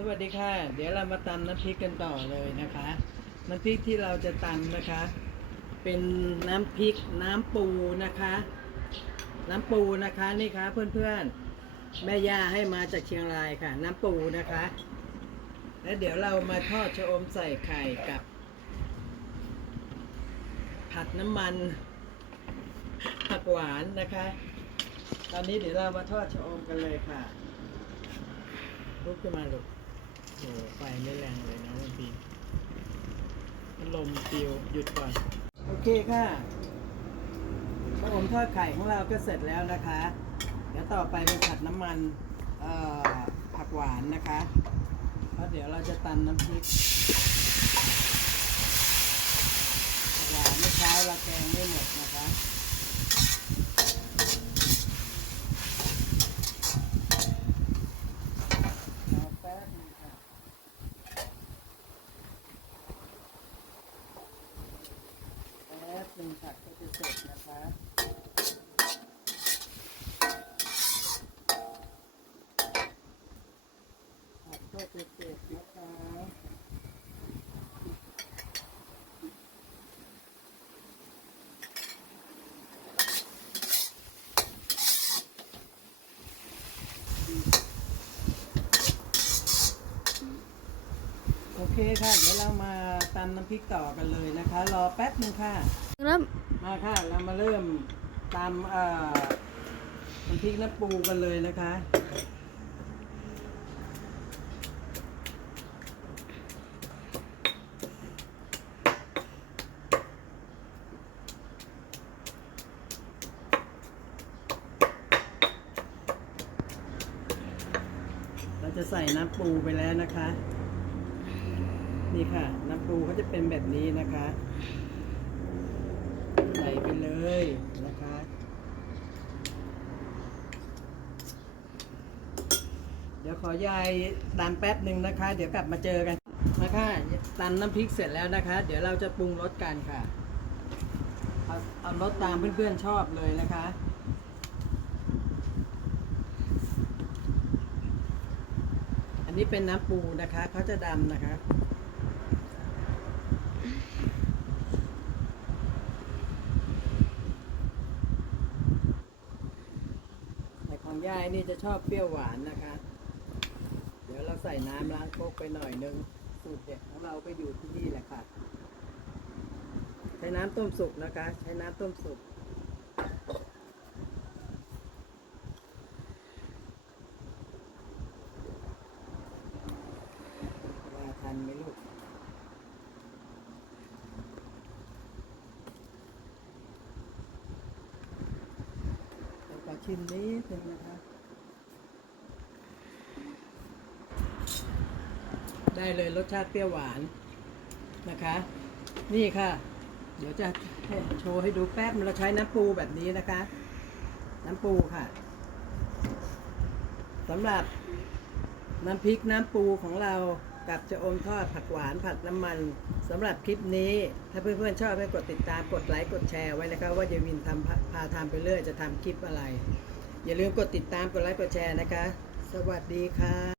สวัสดีค่ะ เดี๋ยวเรามาตำน้ำพริกกันต่อเลยนะคะ น้ำพริกที่เราจะตำนะคะ เป็นน้ำพริกน้ำปูนะคะ น้ำปูนะคะนี่คะเพื่อนๆ แม่ย่าให้มาจากเชียงรายค่ะ น้ำปูนะคะ แล้วเดี๋ยวเรามาทอดชะอมใส่ไข่กับ ผัดน้ำมันผักหวานนะคะ ตอนนี้เดี๋ยวเรามาทอดชะอมกันเลยค่ะลุกขึ้นมาลูก โอ้ไฟไม่แรงเลยนะวันพีพัดลมปิวหยุดก่อน โอเคค่ะขนมทอดไข่ของเราก็เสร็จแล้วนะคะ เดี๋ยวต่อไปเป็นผัดน้ำมันผักหวานนะคะเพราะเดี๋ยวเราจะตันน้ำพริกหวานเมื่อเช้าเราแกงไม่หมดนะคะ รอแป๊บนึงค่ะแป๊บนึง ผัดก็จะเสร็จนะคะผัดก็จะเสร็จนะคะโอ เคค่ะ เดี๋ยวเรามาตำน้ำพริกต่อกันเลยนะคะ รอแป๊บนึงค่ะเริ่มมาค่ะ เรามาเริ่มตำเอ่อน้ำพริกน้ำปูกันเลยนะคะ เราจะใส่น้ำปูไปแล้วนะคะ นี่ค่ะ น้ำปูเขาจะเป็นแบบนี้นะคะ ใส่ไปเลยนะคะเดี๋ยวขอยายตามแป๊บหนึ่งนะคะ เดี๋ยวกลับมาเจอกันนะคะตำน้ำพริกเสร็จแล้วนะคะ เดี๋ยวเราจะปรุงรสกันค่ะ เอาเอารสตามเพื่อนๆชอบเลยนะคะอันนี้เป็นน้ำปูนะคะเขาจะดำนะคะ ของยายนี่จะชอบเปรี้ยวหวานนะคะ เดี๋ยวเราใส่น้ำล้างโคกไปหน่อยนึง สูตรเด็ดของเราไปอยู่ที่นี่แหละค่ะ ใช้น้ำต้มสุกนะคะ ใช้น้ำต้มสุก ว่าทันไหมลูก แล้วก็ ชิมนิดนึงนะคะ ได้เลยรสชาติเปรี้ยวหวานนะคะ นี่ค่ะ เดี๋ยวจะโชว์ให้ดูแป๊บเราใช้น้ำปูแบบนี้นะคะ น้ำปูค่ะสำหรับน้ำพริกน้ำปูของเรา กับจะอมทอดผักหวานผัดน้ำมันสำหรับคลิปนี้ ถ้าเพื่อนๆชอบให้กดติดตามกดไลค์กดแชร์ไว้นะคะว่าเยวินทำพาทำไปเรื่อยจะทำคลิปอะไร อย่าลืมกดติดตามกดไลค์กดแชร์นะคะ สวัสดีค่ะ